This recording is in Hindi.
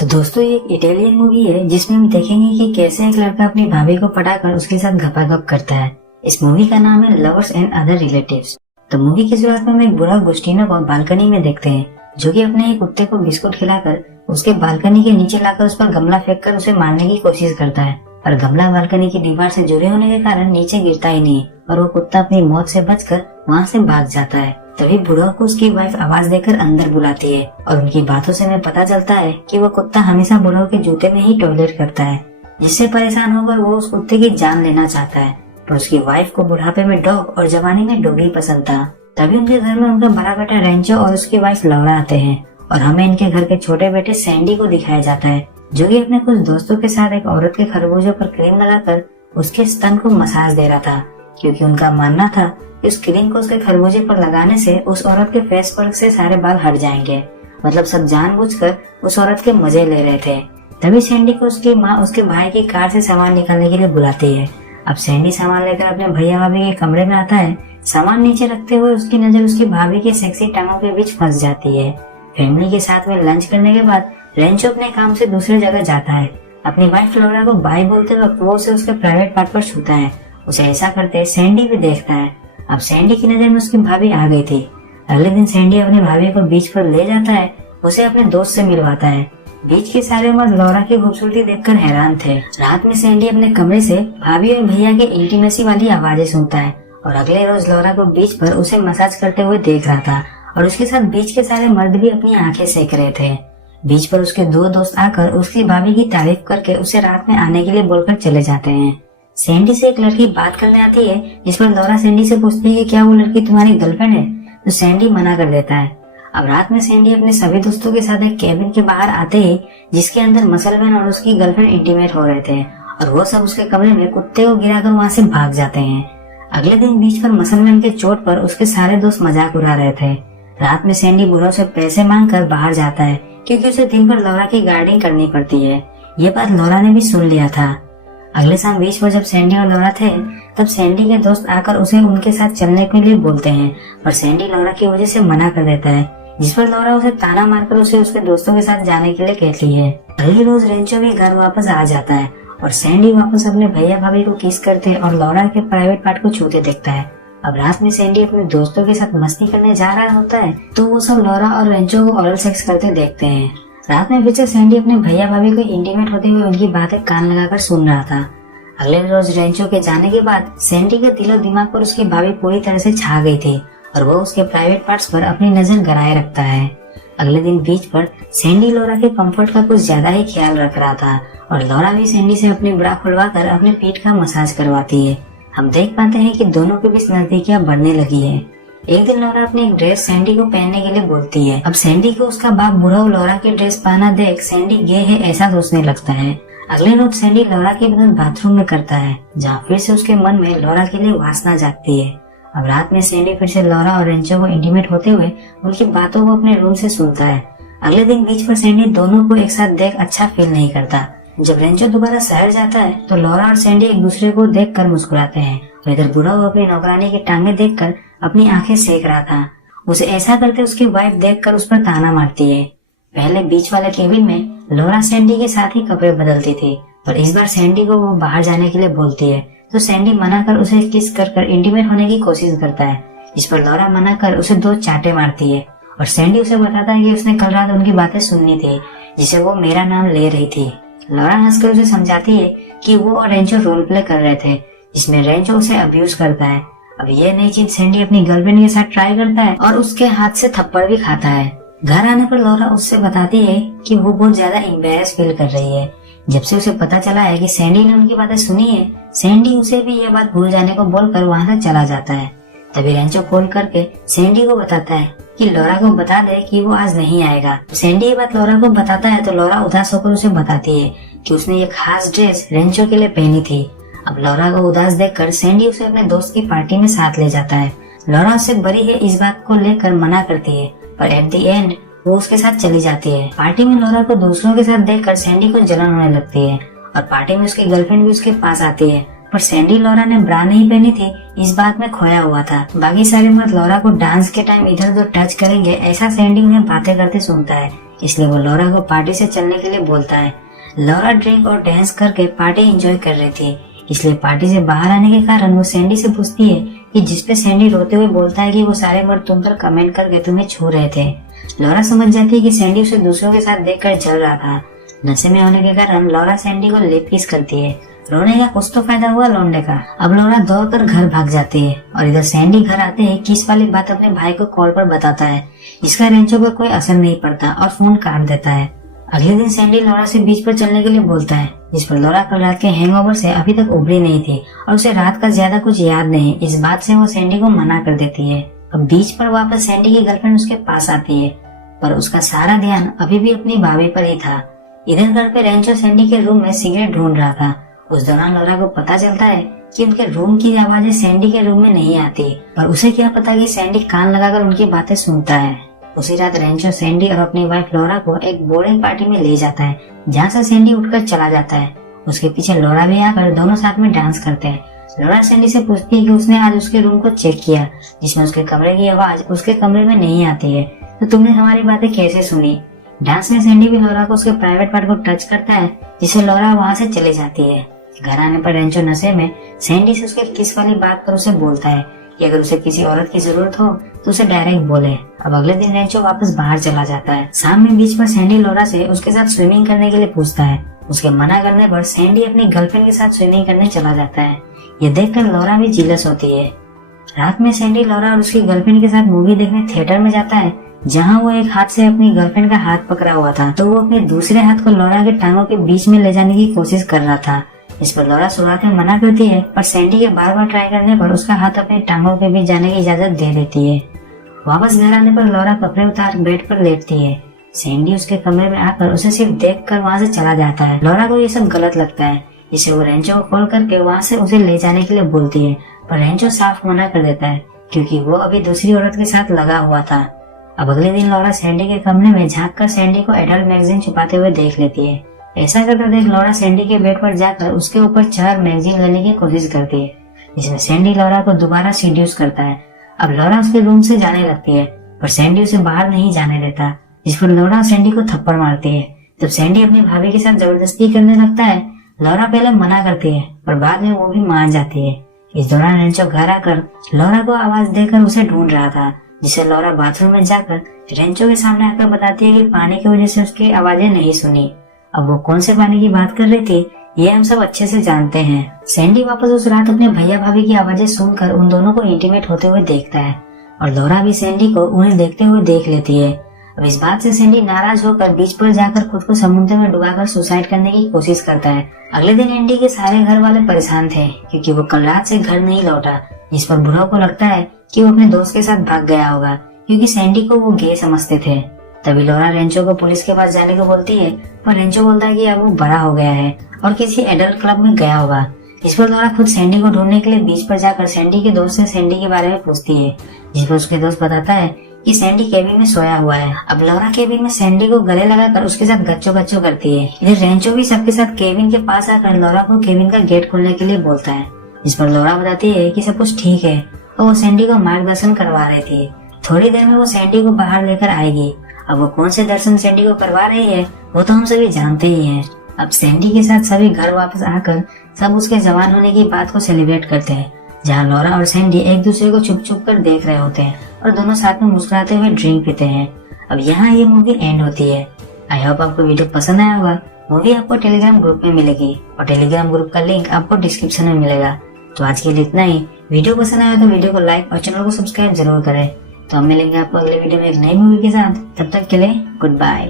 तो दोस्तों ये एक इटालियन मूवी है जिसमें हम देखेंगे कि कैसे एक लड़का अपनी भाभी को पटाकर उसके साथ घपाघप करता है। इस मूवी का नाम है लवर्स एंड अदर रिलेटिव्स। तो मूवी की शुरुआत में हम एक बुढ़ा अगुस्टिनो को बालकनी में देखते हैं जो कि अपने एक कुत्ते को बिस्कुट खिलाकर उसके बालकनी के नीचे लाकर उस पर गमला फेंक कर उसे मारने की कोशिश करता है, पर गमला बालकनी की दीवार से जुड़े होने के कारण नीचे गिरता ही नहीं और वो कुत्ता अपनी मौत से बचकर वहाँ से भाग जाता है। तभी बुढ़ा को उसकी वाइफ आवाज देकर अंदर बुलाती है और उनकी बातों से हमें पता चलता है कि वो कुत्ता हमेशा बुढ़ा के जूते में ही टॉयलेट करता है, जिससे परेशान होकर वो उस कुत्ते की जान लेना चाहता है। पर उसकी वाइफ को बुढ़ापे में डॉग और जवानी में डॉगी पसंद था। तभी उनके घर में उनका बड़ा बेटा रेंचो और उसकी वाइफ लौरा आते हैं और हमें इनके घर के छोटे बेटे सैंडी को दिखाया जाता है जो कि अपने कुछ दोस्तों के साथ एक औरत के खरबूजों पर क्रीम लगाकर उसके स्तन को मसाज दे रहा था, क्योंकि उनका मानना था कि उस क्रीम को उसके खरबूजे पर लगाने से उस औरत के फेस पर से सारे बाल हट जाएंगे। मतलब सब जानबूझकर उस औरत के मजे ले रहे थे। तभी सैंडी को उसकी माँ उसके भाई की कार से सामान निकालने के लिए बुलाती है। अब सैंडी सामान लेकर अपने भैया भाभी के कमरे में आता है। सामान नीचे रखते हुए उसकी नजर उसकी भाभी की सेक्सी टांगों के बीच फंस जाती है। फैमिली के साथ में लंच करने के बाद रेंचो अपने काम से दूसरी जगह जाता है। अपनी वाइफ लौरा को बाय बोलते वक्त वो उसे उसके प्राइवेट पार्ट पर छूता है। उसे ऐसा करते सैंडी भी देखता है। अब सैंडी की नजर में उसकी भाभी आ गई थी। अगले दिन सैंडी अपनी भाभी को बीच पर ले जाता है, उसे अपने दोस्त से मिलवाता है। बीच के सारे मर्द लौरा की खूबसूरती देखकर हैरान थे। रात में सैंडी अपने कमरे से भाभी और भैया की इंटीमेसी वाली आवाजें सुनता है और अगले रोज लौरा को बीच पर उसे मसाज करते हुए देख रहा था और उसके साथ बीच के सारे मर्द भी अपनी आंखें सेक रहे थे। बीच पर उसके दो दोस्त आकर उसकी भाभी की तारीफ करके उसे रात में आने के लिए बोलकर चले जाते हैं। सैंडी से एक लड़की बात करने आती है, जिस पर लौरा सैंडी से पूछती है कि क्या वो लड़की तुम्हारी गर्लफ्रेंड है, तो सैंडी मना कर देता है। अब रात में सैंडी अपने सभी दोस्तों के साथ एक केबिन के बाहर आते ही जिसके अंदर मसलमैन और उसकी गर्लफ्रेंड इंटीमेट हो रहे थे और वो सब उसके कमरे में कुत्ते को गिराकर वहाँ से भाग जाते हैं। अगले दिन बीच पर मसलमैन के चोट पर उसके सारे दोस्त मजाक उड़ा रहे थे। रात में सैंडी बुढ़ाओं से पैसे मांग कर बाहर जाता है क्योंकि उसे दिन भर लौरा की गार्डिंग करनी पड़ती है। ये बात लौरा ने भी सुन लिया था। अगले शाम बीच पर जब सैंडी और लौरा थे तब सैंडी के दोस्त आकर उसे उनके साथ चलने के लिए बोलते हैं, पर सैंडी लौरा की वजह से मना कर देता है, जिस पर लौरा उसे ताना मारकर उसे उसके दोस्तों के साथ जाने के लिए कहती है। अगले रोज रेंचो भी घर वापस आ जाता है और सैंडी वापस अपने भैया भाभी को किस करते और लौरा के प्राइवेट पार्ट को छूते देखता है। अब रात में सैंडी अपने दोस्तों के साथ मस्ती करने जा रहा होता है तो वो सब लौरा और रेंचो को ओरल सेक्स करते देखते हैं। रात में फिर सैंडी अपने भैया भाभी को इंटीमेट होते हुए उनकी बातें कान लगाकर सुन रहा था। अगले रोज रेंचो के जाने के बाद सैंडी के दिलो दिमाग पर उसकी भाभी पूरी तरह से छा गई थी और वो उसके प्राइवेट पार्ट्स पर अपनी नजर गड़ाए रखता है। अगले दिन बीच पर सैंडी लौरा के कंफर्ट का कुछ ज्यादा ही ख्याल रख रहा था और लौरा भी सैंडी से अपनी ब्रा खुलवा कर अपने पीठ का मसाज करवाती है। हम देख पाते हैं कि दोनों के बीच नजदीकियां बढ़ने लगी है। एक दिन लौरा अपनी एक ड्रेस सैंडी को पहनने के लिए बोलती है। अब सैंडी को उसका बाप बुढ़ा लौरा की ड्रेस पहना देख सैंडी गे है ऐसा सोचने लगता है। अगले रोज सैंडी लौरा की मदद बाथरूम में करता है, जहाँ फिर से उसके मन में लौरा के लिए वासना जागती है। अब रात में सैंडी फिर से लौरा और रेंचो को इंटीमेट होते हुए उनकी बातों को अपने रूम से सुनता है। अगले दिन बीच पर सैंडी दोनों को एक साथ देख अच्छा फील नहीं करता। जब रेंचो दोबारा शहर जाता है तो लौरा और सैंडी एक दूसरे को देख कर मुस्कुराते हैं और इधर बुढ़ा वो अपनी नौकरानी की टांगे देख कर अपनी आंखें सेक रहा था। उसे ऐसा करते उसकी वाइफ देख कर उस पर ताना मारती है। पहले बीच वाले केबिन में लौरा सैंडी के साथ ही कपड़े बदलती थी, पर इस बार सैंडी को वो बाहर जाने के लिए बोलती है तो सैंडी मना कर उसे किस कर इंटीमेट होने की कोशिश करता है, जिस पर लौरा मना कर उसे 2 चाटे मारती है और सैंडी उसे बताता है कि उसने कल रात उनकी बातें सुननी थी, जिसे वो मेरा नाम ले रही थी। लौरा हंसकर उसे समझाती है कि वो और रेंचो रोल प्ले कर रहे थे, जिसमें रेंचो उसे अब्यूज करता है। अब ये नई चीज सैंडी अपनी गर्लफ्रेंड के साथ ट्राई करता है और उसके हाथ से थप्पड़ भी खाता है। घर आने पर लौरा उससे बताती है कि वो बहुत ज्यादा एम्बैरेस फील कर रही है। जब से उसे पता चला है कि सैंडी ने उनकी बातें सुनी है, सैंडी उसे भी यह बात भूल जाने को बोलकर वहाँ से चला जाता है। तभी रेंचो कॉल करके सैंडी को बताता है कि लौरा को बता दे कि वो आज नहीं आएगा। सैंडी ये बात लौरा को बताता है तो लौरा उदास होकर उसे बताती है कि उसने ये खास ड्रेस रेंचो के लिए पहनी थी। अब लौरा को उदास देखकर सैंडी उसे अपने दोस्त की पार्टी में साथ ले जाता है। लौरा उससे बड़ी है इस बात को लेकर मना करती है, पर एट द एंड वो उसके साथ चली जाती है। पार्टी में लौरा को दूसरों के साथ देखकर सैंडी को जलन होने लगती है और पार्टी में उसकी गर्लफ्रेंड भी उसके पास आती है, पर सैंडी लौरा ने ब्रा नहीं पहनी थी इस बात में खोया हुआ था। बाकी सारे मर्द लौरा को डांस के टाइम इधर उधर टच करेंगे ऐसा सैंडी उन्हें बातें करते सुनता है। इसलिए वो लॉरा को पार्टी से चलने के लिए बोलता है। लॉरा ड्रिंक और डांस करके पार्टी एंजॉय कर रही थी, इसलिए पार्टी से बाहर आने के कारण वो सैंडी से पूछती है कि जिसपे सैंडी रोते हुए बोलता है कि वो सारे मर्द तुम पर कमेंट करके तुम्हें छू रहे थे। लॉरा समझ जाती है कि सैंडी उसे दूसरों के साथ देखकर जल रहा था। नशे में होने के कारण लॉरा सैंडी को लिप किस करती है। रोने का कुछ तो फायदा हुआ लौंडे का। अब लॉरा दौड़कर घर भाग जाती है और इधर सैंडी घर आते ही किस वाली बात अपने भाई को कॉल पर बताता है, जिसका रेंचो पर कोई असर नहीं पड़ता और फोन काट देता है। अगले दिन सैंडी लॉरा से बीच पर चलने के लिए बोलता है, जिस पर लॉरा कल रात के हैंगओवर से अभी तक उभरी नहीं थी और उसे रात का ज्यादा कुछ याद नहीं। इस बात से वो सैंडी को मना कर देती है। अब बीच पर वापस सैंडी की गर्लफ्रेंड उसके पास आती है, पर उसका सारा ध्यान अभी भी अपनी भाभी पर ही था। इधर घर पे रेंचो सैंडी के रूम में सिगरेट ढूंढ रहा था। उस दौरान लॉरा को पता चलता है कि उनके रूम की आवाजें सैंडी के रूम में नहीं आती, पर उसे क्या पता कि सैंडी कान लगाकर उनकी बातें सुनता है। उसी रात रेंचो सैंडी और अपनी वाइफ लॉरा को एक बोर्डिंग पार्टी में ले जाता है, जहाँ से सैंडी उठकर चला जाता है। उसके पीछे लॉरा भी आकर दोनों साथ में डांस करते हैं। लॉरा सैंडी से पूछती है कि उसने आज उसके रूम को चेक किया, जिसमें उसके कमरे की आवाज उसके कमरे में नहीं आती है, तो तुमने हमारी बातें कैसे सुनी। डांस में सैंडी भी लॉरा को उसके प्राइवेट पार्ट को टच करता है, जिससे लॉरा वहाँ से चली जाती है। घर आने पर रेंचो नशे में सैंडी से उसके किस वाली बात पर उसे बोलता है कि अगर उसे किसी औरत की जरूरत हो तो उसे डायरेक्ट बोले। अब अगले दिन रेंचो वापस बाहर चला जाता है। शाम में बीच पर सैंडी लॉरा से उसके साथ स्विमिंग करने के लिए पूछता है। उसके मना करने पर सैंडी अपनी गर्लफ्रेंड के साथ स्विमिंग करने चला जाता है। ये देखकर लॉरा भी जीलस होती है। रात में सैंडी लॉरा और उसकी गर्लफ्रेंड के साथ मूवी देखने थिएटर में जाता है, जहाँ वो एक हाथ से अपनी गर्लफ्रेंड का हाथ पकड़ा हुआ था, तो वो अपने दूसरे हाथ को लॉरा के टांगों के बीच में ले जाने की कोशिश कर रहा था। इस पर लॉरा शुरुआत में मना करती है, पर सैंडी के बार बार ट्राई करने पर उसका हाथ अपने टांगों के बीच जाने की इजाजत दे देती है। वापस घर आने पर लॉरा कपड़े उतार बेड पर लेटती है। सैंडी उसके कमरे में आकर उसे सिर्फ देखकर वहाँ से चला जाता है। लॉरा को ये सब गलत लगता है, जिससे वो रेंचो को कॉल करके वहाँ से उसे ले जाने के लिए बोलती है, पर रेंचो साफ मना कर देता है क्योंकि वो अभी दूसरी औरत के साथ लगा हुआ था। अब अगले दिन लॉरा सैंडी के कमरे में झाँक कर सैंडी को एडल्ट मैगजीन छुपाते हुए देख लेती है। ऐसा करते देख लॉरा सैंडी के बेड पर जाकर उसके ऊपर 4 मैगजीन लेने की कोशिश करती है, जिसमें सैंडी लॉरा को दोबारा सीड्यूस करता है। अब लॉरा उसके रूम से जाने लगती है, पर सैंडी उसे बाहर नहीं जाने देता, जिस पर लॉरा सैंडी को थप्पड़ मारती है। तब सैंडी अपनी भाभी के साथ जबरदस्ती करने लगता है। लॉरा पहले मना करती है, पर बाद में वो भी मान जाती है। इस दौरान रेंचो घर आकर लॉरा को आवाज देकर उसे ढूंढ रहा था, जिसे लॉरा बाथरूम में जाकर रेंचो के सामने आकर बताती है कि पानी की वजह से उसकी आवाजें नहीं सुनी। अब वो कौन से पानी की बात कर रही थी ये हम सब अच्छे से जानते हैं। सैंडी वापस उस रात अपने भैया भाभी की आवाजें सुनकर उन दोनों को इंटीमेट होते हुए देखता है और लॉरा भी सैंडी को उन्हें देखते हुए देख लेती है। अब इस बात से सैंडी नाराज होकर बीच पर जाकर खुद को समुद्र में डुबाकर सुसाइड करने की कोशिश करता है। अगले दिन एंडी के सारे घर वाले परेशान थे क्योंकि वो कल रात से घर नहीं लौटा, जिस पर बुढ़ाओ को लगता है कि वो अपने दोस्त के साथ भाग गया होगा क्योंकि सैंडी को वो गे समझते थे। तभी लॉरा रेंचो को पुलिस के पास जाने को बोलती है, पर रेंचो बोलता है कि अब वो बड़ा हो गया है और किसी एडल्ट क्लब में गया होगा। इस पर लॉरा खुद सैंडी को ढूंढने के लिए बीच पर जाकर सैंडी के दोस्त से सैंडी के बारे में पूछती है, जिस पर उसके दोस्त बताता है कि सैंडी केबिन में सोया हुआ है। अब लॉरा केबिन में सैंडी को गले लगाकर उसके साथ गच्चो गच्चो करती है। इधर रेंचो भी सबके साथ केबिन के पास आकर लॉरा को केबिन का गेट खोलने के लिए बोलता है, जिस पर लॉरा बताती है कि सब कुछ ठीक है और वो सैंडी को मार्गदर्शन करवा रही थी। थोड़ी देर में वो सैंडी को बाहर लेकर आएगी। अब वो कौन से दर्शन सैंडी को करवा रही है वो तो हम सभी जानते ही हैं। अब सैंडी के साथ सभी घर वापस आकर सब उसके जवान होने की बात को सेलिब्रेट करते हैं, जहाँ लॉरा और सैंडी एक दूसरे को छुप छुप कर देख रहे होते हैं और दोनों साथ में मुस्कुराते हुए ड्रिंक पीते हैं। अब यहाँ ये मूवी एंड होती है। आई होप आपको वीडियो पसंद आया होगा। मूवी आपको टेलीग्राम ग्रुप में मिलेगी और टेलीग्राम ग्रुप का लिंक आपको डिस्क्रिप्शन में मिलेगा। तो आज के लिए इतना ही। वीडियो पसंद आया तो वीडियो को लाइक और चैनल को सब्सक्राइब जरूर करें। तो हम मिलेंगे आपको अगले वीडियो में एक नई मूवी के साथ। तब तक के लिए गुड बाय।